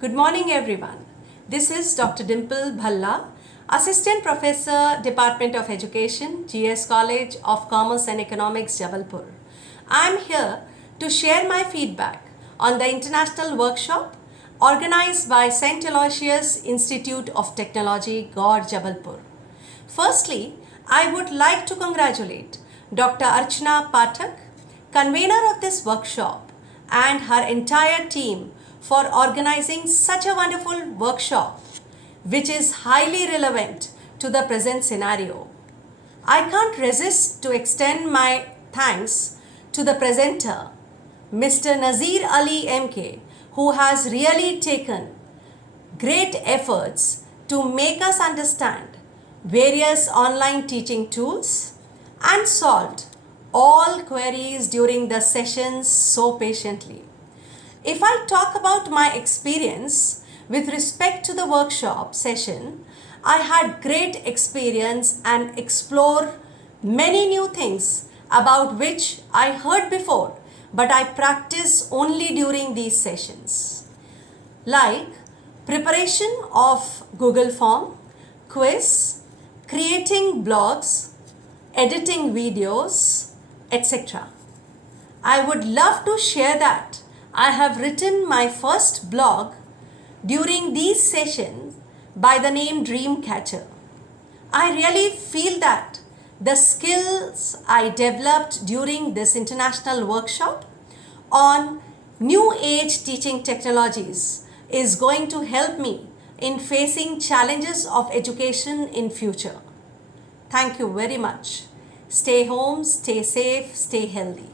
Good morning, everyone. This is Dr. Dimple Bhalla, Assistant Professor, Department of Education, GS College of Commerce and Economics, Jabalpur. I am here to share my feedback on the international workshop organized by St. Aloysius Institute of Technology, Gaur, Jabalpur. Firstly, I would like to congratulate Dr. Archana Pathak, convener of this workshop, and her entire team for organizing such a wonderful workshop, which is highly relevant to the present scenario. I can't resist to extend my thanks to the presenter, Mr. Nazir Ali MK, who has really taken great efforts to make us understand various online teaching tools and solved all queries during the sessions so patiently. If I talk about my experience with respect to the workshop session, I had great experience and explore many new things about which I heard before, but I practice only during these sessions, like preparation of Google form, quiz, creating blogs, editing videos, etc. I would love to share that I have written my first blog during these sessions by the name Dreamcatcher. I really feel that the skills I developed during this international workshop on new age teaching technologies is going to help me in facing challenges of education in future. Thank you very much. Stay home, stay safe, stay healthy.